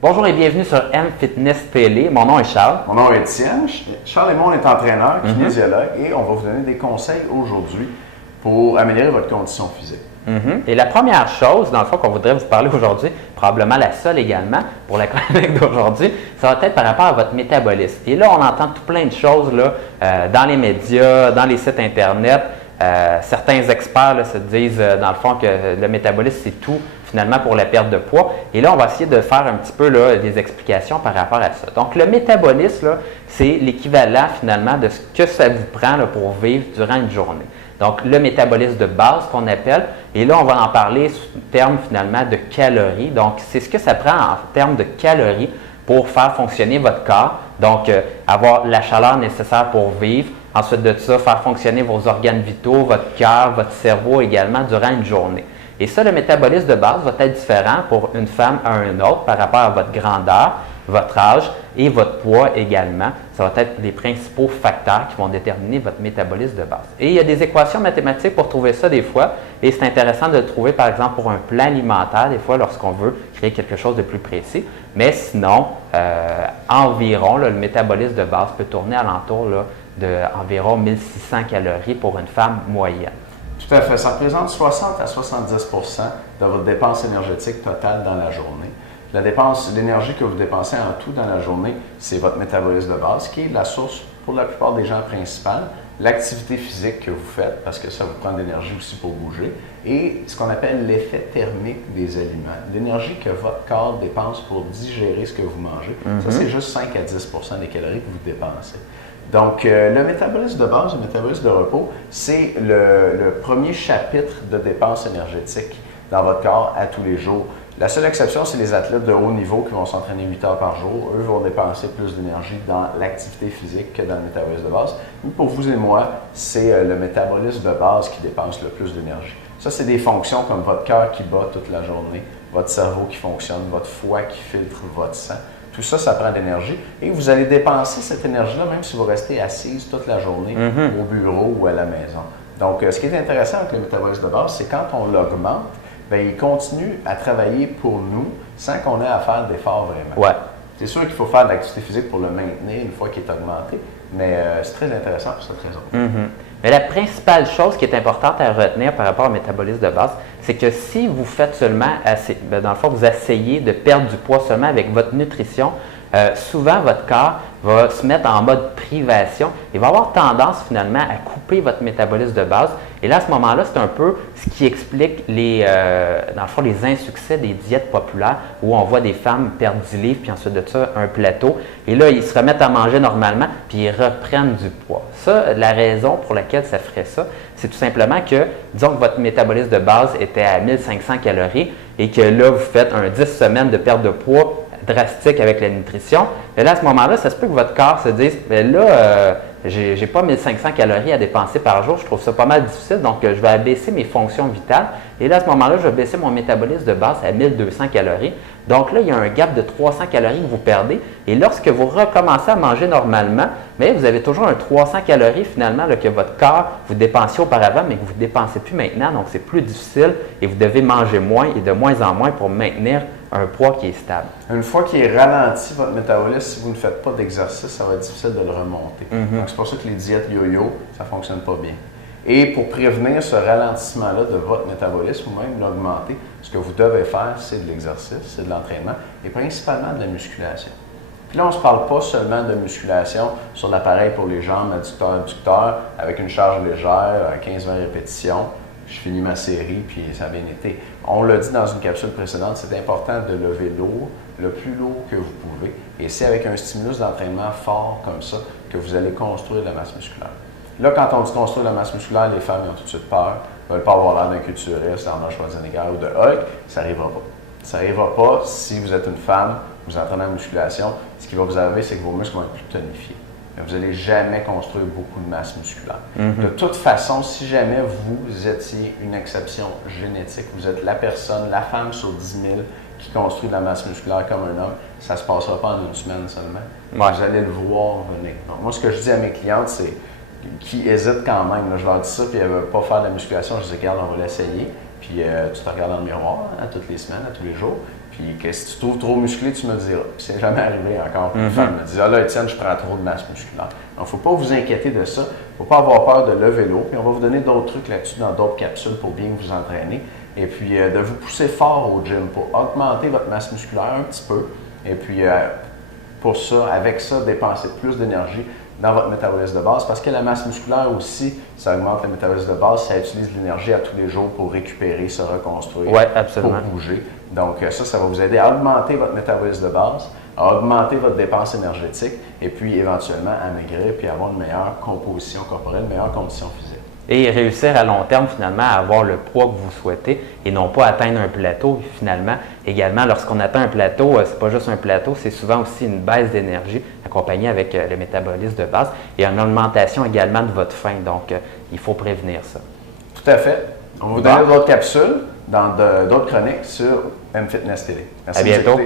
Bonjour et bienvenue sur M-Fitness Télé. Mon nom est Charles. Mon nom est Étienne. Charles et moi, on est entraîneurs, kinésiologues et on va vous donner des conseils aujourd'hui pour améliorer votre condition physique. Et la première chose, dans le fond, qu'on voudrait vous parler aujourd'hui, probablement la seule également pour la chronique d'aujourd'hui, ça va être par rapport à votre métabolisme. Et là, on entend tout plein de choses là, dans les médias, dans les sites Internet. Certains experts là, se disent, dans le fond, que le métabolisme, c'est tout finalement pour la perte de poids. Et là, on va essayer de faire un petit peu là, des explications par rapport à ça. Donc, le métabolisme, là, c'est l'équivalent finalement de ce que ça vous prend là, pour vivre durant une journée. Donc, le métabolisme de base qu'on appelle, et là, on va en parler sous terme finalement de calories. Donc, c'est ce que ça prend en termes de calories pour faire fonctionner votre corps. Donc, avoir la chaleur nécessaire pour vivre. Ensuite de ça, faire fonctionner vos organes vitaux, votre cœur, votre cerveau également durant une journée. Et ça, le métabolisme de base va être différent pour une femme à un autre par rapport à votre grandeur, votre âge et votre poids également. Ça va être les principaux facteurs qui vont déterminer votre métabolisme de base. Et il y a des équations mathématiques pour trouver ça des fois. Et c'est intéressant de le trouver, par exemple, pour un plan alimentaire, des fois, lorsqu'on veut créer quelque chose de plus précis. Mais sinon, environ, là, le métabolisme de base peut tourner alentour d'environ 1600 calories pour une femme moyenne. Tout à fait. Ça représente 60 à 70 de votre dépense énergétique totale dans la journée. L'énergie que vous dépensez en tout dans la journée, c'est votre métabolisme de base, qui est la source, pour la plupart des gens, principale. L'activité physique que vous faites, parce que ça vous prend de l'énergie aussi pour bouger, et ce qu'on appelle l'effet thermique des aliments. L'énergie que votre corps dépense pour digérer ce que vous mangez, ça c'est juste 5 à 10 des calories que vous dépensez. Donc, le métabolisme de base, le métabolisme de repos, c'est le premier chapitre de dépenses énergétiques dans votre corps à tous les jours. La seule exception, c'est les athlètes de haut niveau qui vont s'entraîner 8 heures par jour. Eux vont dépenser plus d'énergie dans l'activité physique que dans le métabolisme de base. Mais pour vous et moi, c'est le métabolisme de base qui dépense le plus d'énergie. Ça, c'est des fonctions comme votre cœur qui bat toute la journée, votre cerveau qui fonctionne, votre foie qui filtre votre sang. Tout ça, ça prend de l'énergie et vous allez dépenser cette énergie-là même si vous restez assise toute la journée au bureau ou à la maison. Donc, ce qui est intéressant avec le métabolisme de base, c'est quand on l'augmente, bien, il continue à travailler pour nous sans qu'on ait à faire d'efforts vraiment. Ouais. C'est sûr qu'il faut faire de l'activité physique pour le maintenir une fois qu'il est augmenté, mais c'est très intéressant pour cette raison. Mais la principale chose qui est importante à retenir par rapport au métabolisme de base, c'est que si vous faites seulement, dans le fond, vous essayez de perdre du poids seulement avec votre nutrition, souvent votre corps va se mettre en mode privation et va avoir tendance finalement à couper votre métabolisme de base. Et là, à ce moment-là, c'est un peu ce qui explique dans le fond, les insuccès des diètes populaires où on voit des femmes perdre 10 livres puis ensuite de ça, un plateau. Et là, ils se remettent à manger normalement puis ils reprennent du poids. Ça, la raison pour laquelle ça ferait ça, c'est tout simplement que, disons que votre métabolisme de base était à 1500 calories et que là, vous faites un 10 semaines de perte de poids drastique avec la nutrition. Et là, à ce moment-là, ça se peut que votre corps se dise, bien là, j'ai pas 1500 calories à dépenser par jour, je trouve ça pas mal difficile, donc je vais abaisser mes fonctions vitales. Et là, à ce moment-là, je vais baisser mon métabolisme de base à 1200 calories. Donc là, il y a un gap de 300 calories que vous perdez. Et lorsque vous recommencez à manger normalement, bien, vous avez toujours un 300 calories finalement là, que votre corps vous dépensiez auparavant, mais que vous ne dépensez plus maintenant. Donc, c'est plus difficile et vous devez manger moins et de moins en moins pour maintenir un poids qui est stable. Une fois qu'il est ralenti, votre métabolisme, si vous ne faites pas d'exercice, ça va être difficile de le remonter. Donc, c'est pour ça que les diètes yo-yo, ça ne fonctionne pas bien. Et pour prévenir ce ralentissement-là de votre métabolisme ou même l'augmenter, ce que vous devez faire, c'est de l'exercice, c'est de l'entraînement et principalement de la musculation. Puis là, on ne se parle pas seulement de musculation sur l'appareil pour les jambes, adducteurs, avec une charge légère, 15-20 répétitions. Je finis ma série, puis ça a bien été. On l'a dit dans une capsule précédente, c'est important de lever lourd, le plus lourd que vous pouvez. Et c'est avec un stimulus d'entraînement fort comme ça que vous allez construire de la masse musculaire. Là, quand on dit construire de la masse musculaire, les femmes ont tout de suite peur. Ils ne veulent pas avoir l'air d'un culturiste, d'Arnold Schwarzenegger ou de Hulk. Ça n'arrivera pas. Ça n'arrivera pas si vous êtes une femme, vous entraînez en musculation. Ce qui va vous arriver, c'est que vos muscles vont être plus tonifiés. Mais vous n'allez jamais construire beaucoup de masse musculaire. De toute façon, si jamais vous étiez une exception génétique, vous êtes la personne, la femme sur 10 000 qui construit de la masse musculaire comme un homme, ça ne se passera pas en une semaine seulement. Ouais. Vous allez le voir venir. Donc, moi, ce que je dis à mes clientes, c'est qui hésitent quand même. Là, je leur dis ça, puis elles ne veulent pas faire de la musculation. Je dis, regarde, on va l'essayer. Puis tu te regardes dans le miroir tous les semaines, à tous les jours. Puis que si tu te trouves trop musclé, tu me le diras. Puis c'est jamais arrivé encore. Une femme me dit, ah là, Étienne, je prends trop de masse musculaire. Donc, il ne faut pas vous inquiéter de ça. Il ne faut pas avoir peur de lever l'eau. Puis on va vous donner d'autres trucs là-dessus dans d'autres capsules pour bien vous entraîner. Et puis de vous pousser fort au gym pour augmenter votre masse musculaire un petit peu. Et puis pour ça, avec ça, dépenser plus d'énergie dans votre métabolisme de base, parce que la masse musculaire aussi, ça augmente le métabolisme de base, ça utilise l'énergie à tous les jours pour récupérer, se reconstruire, pour bouger. Donc ça va vous aider à augmenter votre métabolisme de base, à augmenter votre dépense énergétique, et puis éventuellement à maigrir, puis avoir une meilleure composition corporelle, une meilleure condition physique. Et réussir à long terme, finalement, à avoir le poids que vous souhaitez et non pas atteindre un plateau. Finalement, également, lorsqu'on atteint un plateau, c'est pas juste un plateau, c'est souvent aussi une baisse d'énergie accompagnée avec le métabolisme de base et une augmentation également de votre faim. Donc, il faut prévenir ça. Tout à fait. On va vous donner d'autres capsules dans d'autres chroniques sur MFitness TV. Merci à bientôt.